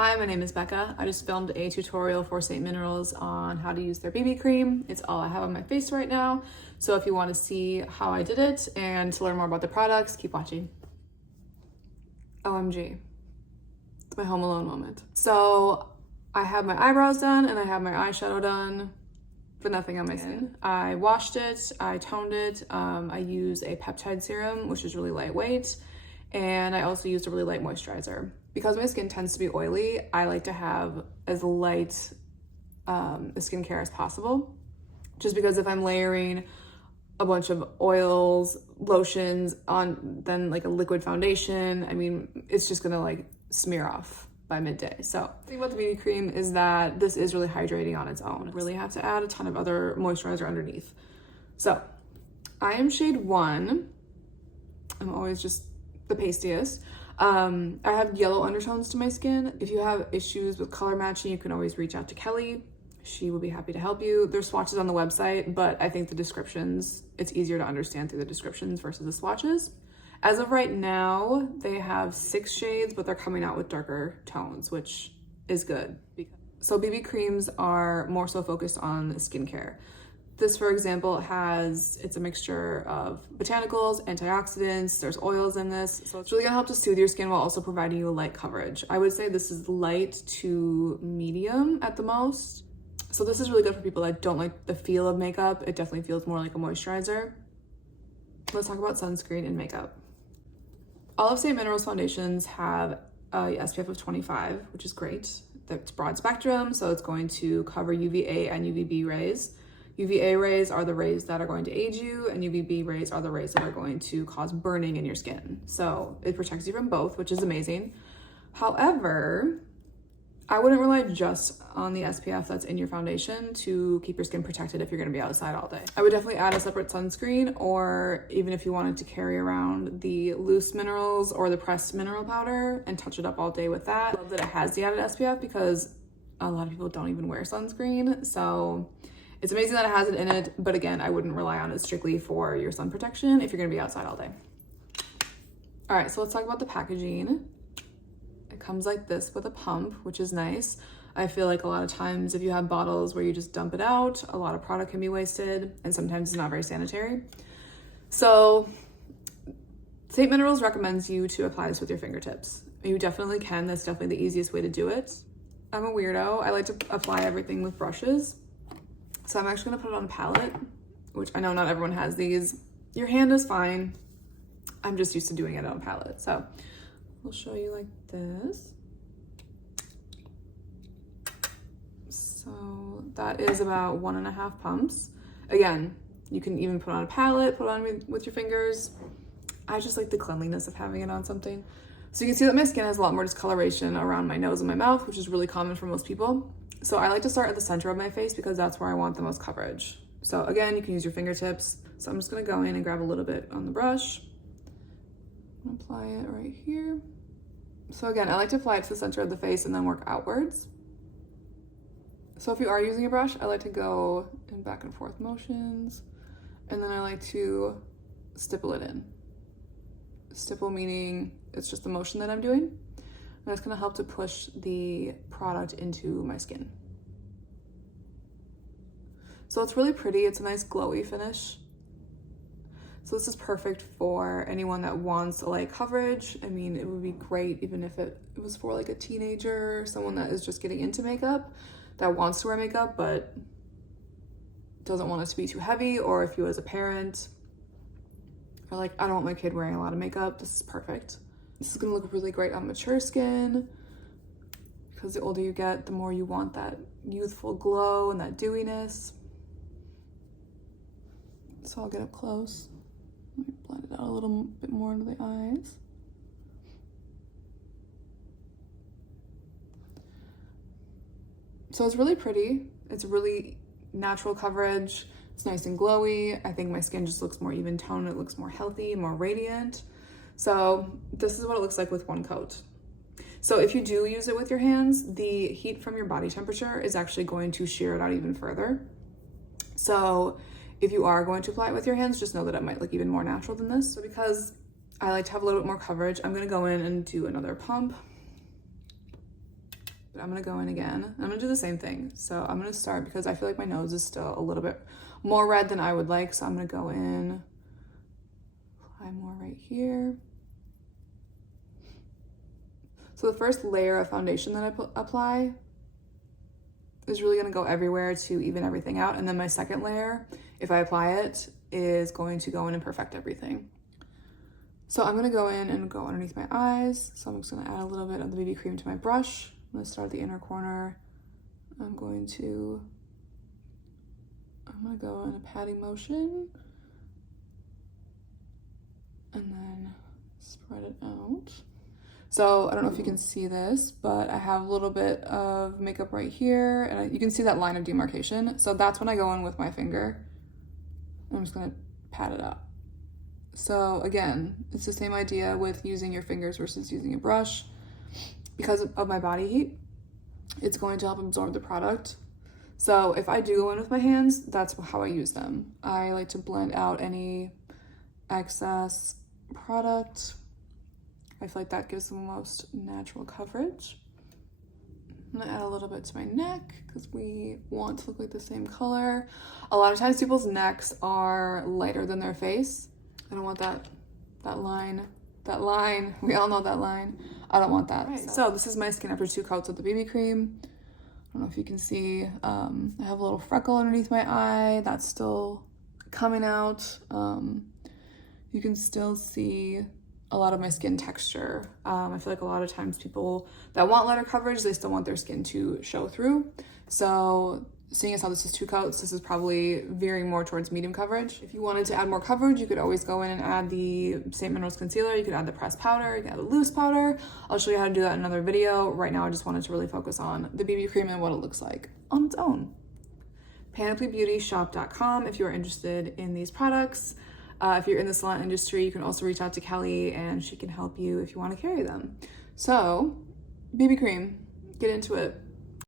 Hi, my name is Becca. I just filmed a tutorial for St. Minerals on how to use their BB cream. It's all I have on my face right now. So if you want to see how I did it and to learn more about the products, keep watching. OMG. It's my Home Alone moment. So I have my eyebrows done and I have my eyeshadow done, but nothing on my skin. I washed it, I toned it. I use a peptide serum, which is really lightweight. And I also used a really light moisturizer. Because my skin tends to be oily, I like to have as light a skincare as possible. Just because if I'm layering a bunch of oils, lotions on then like a liquid foundation, I mean, it's just gonna like smear off by midday. So the thing about the BB cream is that this is really hydrating on its own. I really have to add a ton of other moisturizer underneath. So I am shade 1. I'm always just the pastiest. I have yellow undertones to my skin. If you have issues with color matching, you can always reach out to Kelly. She will be happy to help you. There's swatches on the website, but I think the descriptions, it's easier to understand through the descriptions versus the swatches. As of right now, they have 6 shades, but they're coming out with darker tones, which is good. So BB creams are more so focused on skincare. This, for example, it's a mixture of botanicals, antioxidants, there's oils in this. So it's really gonna help to soothe your skin while also providing you light coverage. I would say this is light to medium at the most. So this is really good for people that don't like the feel of makeup. It definitely feels more like a moisturizer. Let's talk about sunscreen and makeup. All of St. Minerals foundations have a SPF of 25, which is great. It's broad spectrum, so it's going to cover UVA and UVB rays. UVA rays are the rays that are going to age you, and UVB rays are the rays that are going to cause burning in your skin. So it protects you from both, which is amazing. However, I wouldn't rely just on the SPF that's in your foundation to keep your skin protected if you're gonna be outside all day. I would definitely add a separate sunscreen, or even if you wanted to carry around the loose minerals or the pressed mineral powder and touch it up all day with that. I love that it has the added SPF because a lot of people don't even wear sunscreen. So it's amazing that it has it in it, but again, I wouldn't rely on it strictly for your sun protection if you're gonna be outside all day. All right, so let's talk about the packaging. It comes like this with a pump, which is nice. I feel like a lot of times if you have bottles where you just dump it out, a lot of product can be wasted, and sometimes it's not very sanitary. So St. Minerals recommends you to apply this with your fingertips. You definitely can, that's definitely the easiest way to do it. I'm a weirdo, I like to apply everything with brushes. So I'm actually gonna put it on a palette, which I know not everyone has these. Your hand is fine. I'm just used to doing it on a palette. So I'll show you like this. So that is about 1.5 pumps. Again, you can even put on a palette, put it on with your fingers. I just like the cleanliness of having it on something. So you can see that my skin has a lot more discoloration around my nose and my mouth, which is really common for most people. So I like to start at the center of my face because that's where I want the most coverage. So again, you can use your fingertips. So I'm just gonna go in and grab a little bit on the brush. Apply it right here. So again, I like to apply it to the center of the face and then work outwards. So if you are using a brush, I like to go in back and forth motions. And then I like to stipple it in. Stipple meaning it's just the motion that I'm doing. And that's gonna help to push the product into my skin. So it's really pretty, it's a nice glowy finish. So this is perfect for anyone that wants a light coverage. I mean, it would be great even if it was for like a teenager, someone that is just getting into makeup, that wants to wear makeup, but doesn't want it to be too heavy, or if you as a parent are like, I don't want my kid wearing a lot of makeup, this is perfect. This is gonna look really great on mature skin because the older you get, the more you want that youthful glow and that dewiness. So I'll get up close. Let me blend it out a little bit more into the eyes. So it's really pretty. It's really natural coverage. It's nice and glowy. I think my skin just looks more even toned. It looks more healthy, more radiant. So this is what it looks like with one coat. So if you do use it with your hands, the heat from your body temperature is actually going to shear it out even further. So if you are going to apply it with your hands, just know that it might look even more natural than this. So because I like to have a little bit more coverage, I'm gonna go in and do another pump. But I'm gonna go in again. I'm gonna do the same thing. So I'm gonna start because I feel like my nose is still a little bit more red than I would like. So I'm gonna go in, apply more right here. So the first layer of foundation that I apply is really gonna go everywhere to even everything out. And then my second layer, if I apply it, is going to go in and perfect everything. So I'm gonna go in and go underneath my eyes. So I'm just gonna add a little bit of the BB cream to my brush. I'm gonna start at the inner corner. I'm gonna go in a patting motion and then spread it out. So I don't know if you can see this, but I have a little bit of makeup right here, and you can see that line of demarcation. So that's when I go in with my finger. I'm just gonna pat it up. So again, it's the same idea with using your fingers versus using a brush. Because of my body heat, it's going to help absorb the product. So if I do go in with my hands, that's how I use them. I like to blend out any excess product. I feel like that gives the most natural coverage. I'm gonna add a little bit to my neck because we want to look like the same color. A lot of times people's necks are lighter than their face. I don't want that line. We all know that line. I don't want that. Right. So this is my skin after 2 coats of the BB cream. I don't know if you can see, I have a little freckle underneath my eye that's still coming out. You can still see a lot of my skin texture. I feel like a lot of times people that want lighter coverage, they still want their skin to show through. So seeing as how this is 2 coats, this is probably veering more towards medium coverage. If you wanted to add more coverage, you could always go in and add the St. Minerals concealer. You could add the pressed powder, you could add a loose powder. I'll show you how to do that in another video. Right now, I just wanted to really focus on the BB cream and what it looks like on its own. PanoplyBeautyShop.com if you're interested in these products. If you're in the salon industry, you can also reach out to Kelly and she can help you if you want to carry them. So, BB cream, get into it.